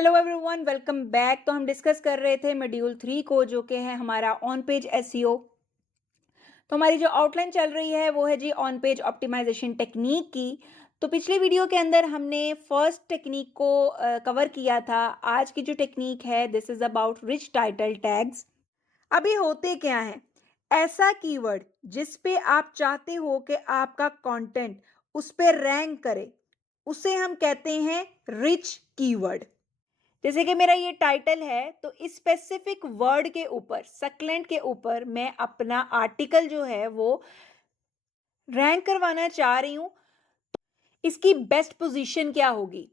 Hello everyone, welcome back. तो हम discuss कर रहे थे मॉड्यूल 3 को, जो कि है हमारा ऑन पेज एसईओ। तो हमारी जो आउटलाइन चल रही है वो है जी ऑन पेज ऑप्टिमाइजेशन टेक्निक की। तो पिछले वीडियो के अंदर हमने फर्स्ट टेक्निक को कवर किया था। आज की जो टेक्निक है, this is about rich title tags. अभी होते क्या है, ऐसा कीवर्ड जिस पे आप चाहते हो कि आपका कंटेंट उस पे रैंक करे, उसे हम कहते हैं रिच कीवर्ड। जैसे कि मेरा ये टाइटल है, तो इस स्पेसिफिक वर्ड के ऊपर, सक्लेंट के ऊपर मैं अपना आर्टिकल जो है वो रैंक करवाना चाह रही हूँ। इसकी बेस्ट पोजीशन क्या होगी?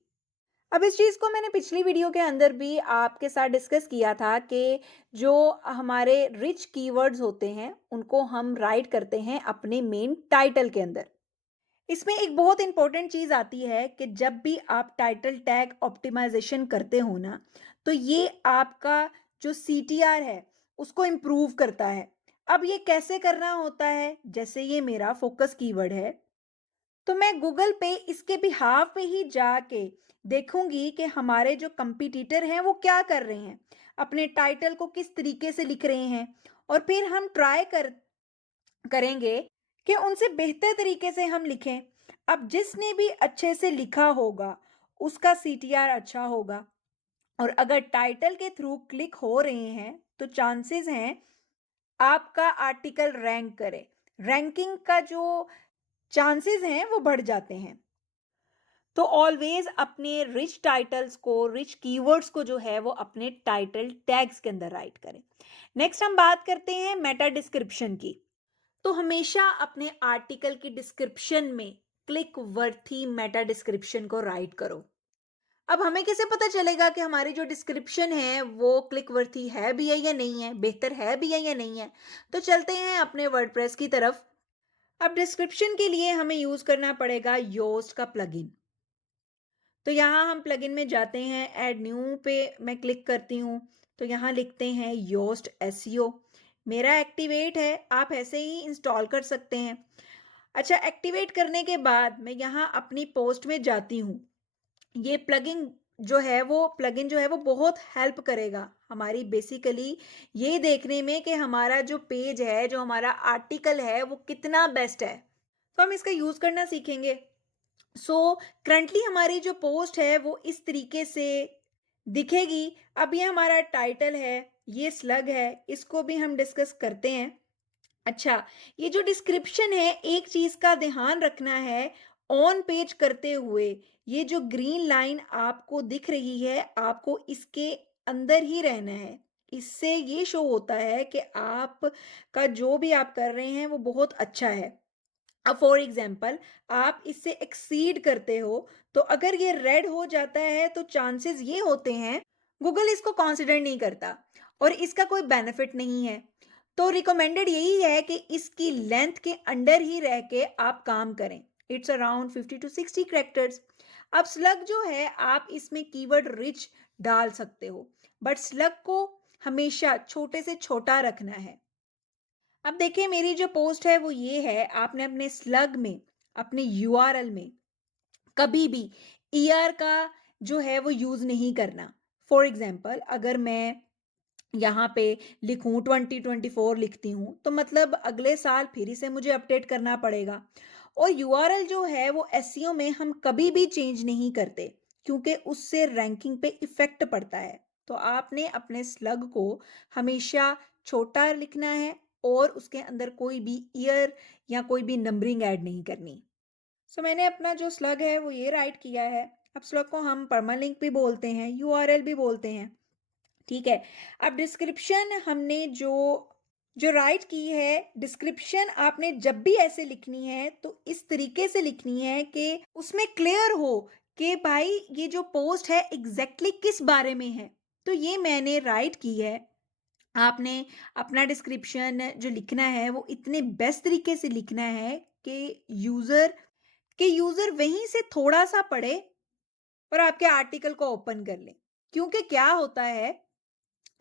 अब इस चीज़ को मैंने पिछली वीडियो के अंदर भी आपके साथ डिस्कस किया था कि जो हमारे रिच कीवर्ड्स होते हैं उनको हम राइट करते हैं अपने मेन टाइटल के अंदर। इसमें एक बहुत इंपॉर्टेंट चीज़ आती है कि जब भी आप टाइटल टैग ऑप्टिमाइजेशन करते हो ना, तो ये आपका जो सीटीआर है उसको इम्प्रूव करता है। अब ये कैसे करना होता है? जैसे ये मेरा फोकस कीवर्ड है, तो मैं गूगल पे इसके बिहाफ पे ही जाके देखूंगी कि हमारे जो कंपटीटर हैं वो क्या कर रहे हैं, अपने टाइटल को किस तरीके से लिख रहे हैं, और फिर हम करेंगे कि उनसे बेहतर तरीके से हम लिखें। अब जिसने भी अच्छे से लिखा होगा उसका सीटीआर अच्छा होगा, और अगर टाइटल के थ्रू क्लिक हो रहे हैं तो चांसेस हैं आपका आर्टिकल रैंक करे। रैंकिंग का जो चांसेस हैं वो बढ़ जाते हैं। तो ऑलवेज अपने रिच टाइटल्स को, रिच कीवर्ड्स को जो है वो अपने टाइटल टैग्स के अंदर राइट करें। नेक्स्ट हम बात करते हैं मेटा डिस्क्रिप्शन की। तो हमेशा अपने आर्टिकल की डिस्क्रिप्शन में क्लिक वर्थी मेटा डिस्क्रिप्शन को राइट करो। अब हमें कैसे पता चलेगा कि हमारी जो डिस्क्रिप्शन है वो क्लिक वर्थी है भी है या नहीं है, बेहतर है भी है या नहीं है? तो चलते हैं अपने वर्डप्रेस की तरफ। अब डिस्क्रिप्शन के लिए हमें यूज करना पड़ेगा योस्ट का प्लगइन। तो यहाँ हम प्लगइन में जाते हैं, ऐड न्यू पे मैं क्लिक करती हूँ। तो यहाँ लिखते हैं योस्ट एसईओ। मेरा एक्टिवेट है, आप ऐसे ही इंस्टॉल कर सकते हैं। अच्छा, एक्टिवेट करने के बाद मैं यहाँ अपनी पोस्ट में जाती हूँ। ये प्लगइन जो है वो बहुत हेल्प करेगा हमारी बेसिकली ये देखने में कि हमारा जो पेज है, जो हमारा आर्टिकल है, वो कितना बेस्ट है। तो हम इसका यूज़ करना सीखेंगे। सो करंटली हमारी जो पोस्ट है वो इस तरीके से दिखेगी। अब ये हमारा टाइटल है, ये स्लग है, इसको भी हम डिस्कस करते हैं। अच्छा, ये जो डिस्क्रिप्शन है, एक चीज का ध्यान रखना है। ऑन पेज करते हुए ये जो ग्रीन लाइन आपको दिख रही है, आपको इसके अंदर ही रहना है। इससे ये शो होता है कि आप का जो भी आप कर रहे हैं वो बहुत अच्छा है। अब फॉर एग्जाम्पल आप इससे एक्सीड करते हो, तो अगर ये रेड हो जाता है तो चांसेस ये होते हैं गूगल इसको कंसिडर नहीं करता और इसका कोई बेनिफिट नहीं है। तो रिकमेंडेड यही है कि इसकी लेंथ के अंडर ही रह के आप काम करें। It's around 50 to 60 characters. अब स्लग जो है, आप इसमें कीवर्ड रिच डाल सकते हो, बट स्लग को हमेशा छोटे से छोटा रखना है। अब देखिए, मेरी जो पोस्ट है वो ये है। आपने अपने स्लग में, अपने यूआरएल में कभी भी ईआर का जो है वो यूज नहीं करना। फॉर एग्जाम्पल अगर मैं यहाँ पे लिखूं 2024 लिखती हूँ, तो मतलब अगले साल फिर इसे मुझे अपडेट करना पड़ेगा। और यूआरएल जो है वो एसईओ में हम कभी भी चेंज नहीं करते, क्योंकि उससे रैंकिंग पे इफेक्ट पड़ता है। तो आपने अपने स्लग को हमेशा छोटा लिखना है और उसके अंदर कोई भी ईयर या कोई भी नंबरिंग ऐड नहीं करनी। सो मैंने अपना जो स्लग है वो ये राइट किया है। अब स्लग को हम परमालिंक भी बोलते हैं, यूआरएल भी बोलते हैं। ठीक है। अब डिस्क्रिप्शन हमने जो जो राइट की है, डिस्क्रिप्शन आपने जब भी ऐसे लिखनी है तो इस तरीके से लिखनी है कि उसमें क्लियर हो कि भाई ये जो पोस्ट है एग्जैक्टली किस बारे में है। तो ये मैंने राइट की है। आपने अपना डिस्क्रिप्शन जो लिखना है वो इतने बेस्ट तरीके से लिखना है कि यूजर वहीं से थोड़ा सा पढ़े और आपके आर्टिकल को ओपन कर ले। क्योंकि क्या होता है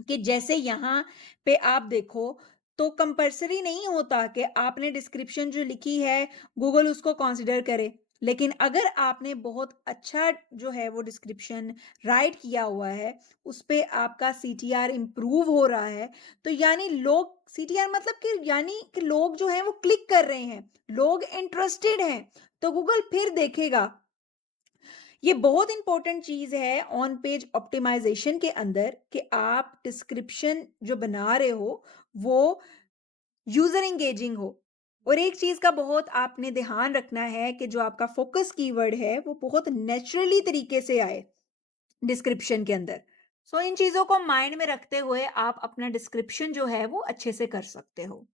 कि जैसे यहाँ पे आप देखो, तो कंपल्सरी नहीं होता कि आपने डिस्क्रिप्शन जो लिखी है गूगल उसको कंसिडर करे। लेकिन अगर आपने बहुत अच्छा जो है वो डिस्क्रिप्शन राइट किया हुआ है, उस पे आपका सीटीआर इम्प्रूव हो रहा है, तो यानी लोग सीटीआर मतलब कि यानी कि लोग जो हैं वो क्लिक कर रहे हैं, लोग इंटरेस्टेड हैं, तो गूगल फिर देखेगा। ये बहुत इंपॉर्टेंट चीज़ है ऑन पेज ऑप्टिमाइज़ेशन के अंदर कि आप डिस्क्रिप्शन जो बना रहे हो, वो यूज़र एंगेजिंग हो। और एक चीज़ का बहुत आपने ध्यान रखना है कि जो आपका फ़ोकस कीवर्ड है, वो बहुत नेचुरली तरीके से आए डिस्क्रिप्शन के अंदर। सो इन चीज़ों को माइंड में रखते हुए आप अपना डिस्क्रिप्शन जो है, वो अच्छे से कर सकते हो।